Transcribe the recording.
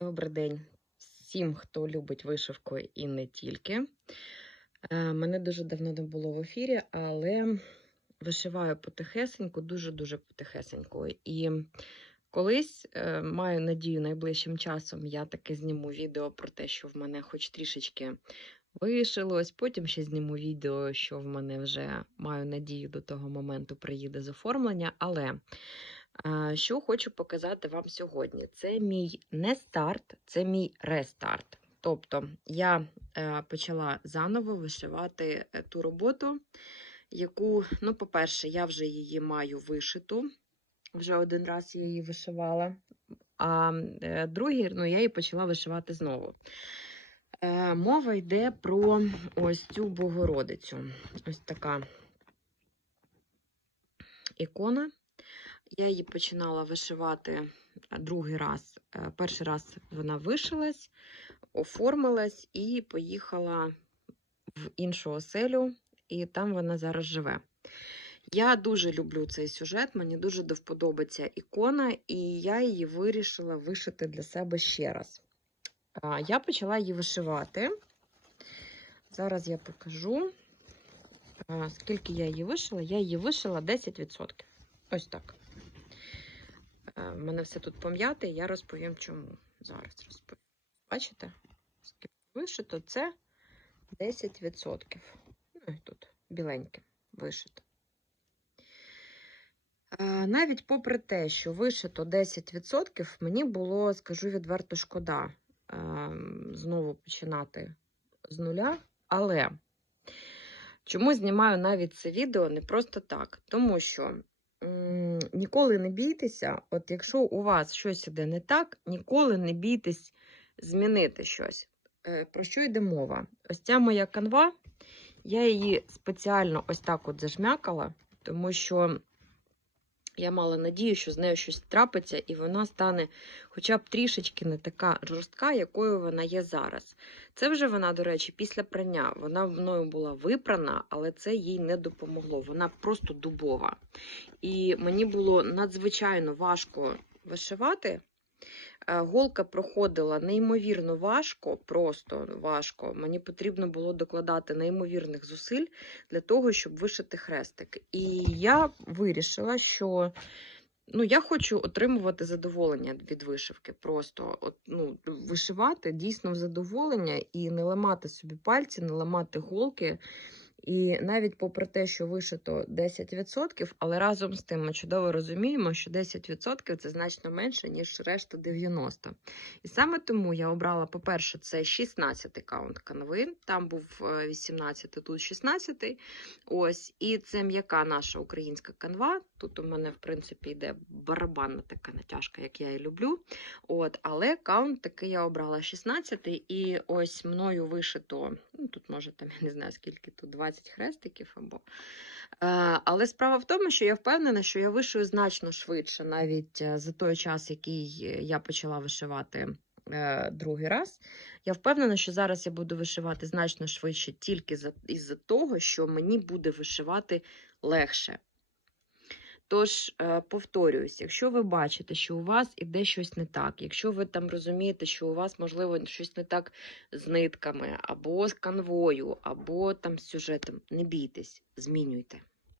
Добрий день всім, хто любить вишивку і не тільки. Е, Мене дуже давно не було в ефірі, але вишиваю потихесеньку, дуже-дуже потихесеньку. І колись е, маю надію, найближчим часом я таки зніму відео про те, що в мене хоч трішечки вишилось. Потім ще зніму відео, що в мене вже маю надію до того моменту приїде з оформлення. Але Що хочу показати вам сьогодні? Це мій не старт, це мій рестарт. Тобто я е, почала заново вишивати е, ту роботу, яку, ну, по-перше, я вже її маю вишиту. Вже один раз я її вишивала. А е, другий, ну, я її почала вишивати знову. Мова йде про ось цю Богородицю. Ось така ікона. Я її починала вишивати другий раз. Е, Перший раз вона вишилась, оформилась і поїхала в іншу оселю, і там вона зараз живе. Я дуже люблю цей сюжет, мені дуже до вподоби ікона, і я її вирішила вишити для себе ще раз. Я почала її вишивати. Зараз я покажу, скільки я її вишила. Я її вишила 10%. Ось так. Е, мене все тут пом'яте, я розповім чому. Зараз розповім. Бачите? Скільки вишито, це 10%. Ну і тут біленьке вишито. Е, Навіть попри те, що вишито 10%, мені було, скажу відверто, шкода е, знову починати з нуля. Але чому знімаю навіть це відео не просто так? Тому що ніколи не бійтеся, от якщо у вас щось іде не так, ніколи не бійтесь змінити щось. Е, Про що йде мова? Ось ця моя канва, я її спеціально ось так от зажмякала, тому що я мала надію, що з нею щось трапиться, і вона стане хоча б трішечки не така жорстка, якою вона є зараз. Це вже вона, до речі, після прання. Вона мною була випрана, але це їй не допомогло. Вона просто дубова. І мені було надзвичайно важко вишивати. Е, Голка проходила неймовірно важко, просто важко. Мені потрібно було докладати неймовірних зусиль для того, щоб вишити хрестик. І я вирішила, що ну, я хочу отримувати задоволення від вишивки. Просто от, ну, вишивати дійсно в задоволення і не ламати собі пальці, не ламати голки. І навіть попри те, що вишито 10%, але разом з тим ми чудово розуміємо, що 10% це значно менше, ніж решта 90%. І саме тому я обрала, по-перше, це 16 каунт канви, там був 18, тут 16. Ось, і це м'яка наша українська канва. Тут у мене, в принципі, йде барабанна така натяжка, як я і люблю. От, але каунт такий я обрала 16, і ось мною вишито, ну тут може там, я не знаю, скільки тут 20 хрестиків або. Е, Але справа в тому, що я впевнена, що я вишию значно швидше, навіть е, за той час, який я почала вишивати е, другий раз. Я впевнена, що зараз я буду вишивати значно швидше тільки за, із-за того, що мені буде вишивати легше. Тож, е, повторююсь, якщо ви бачите, що у вас іде щось не так, якщо ви там розумієте, що у вас, можливо, щось не так з нитками, або з канвою, або там з сюжетом, не бійтесь, змінюйте.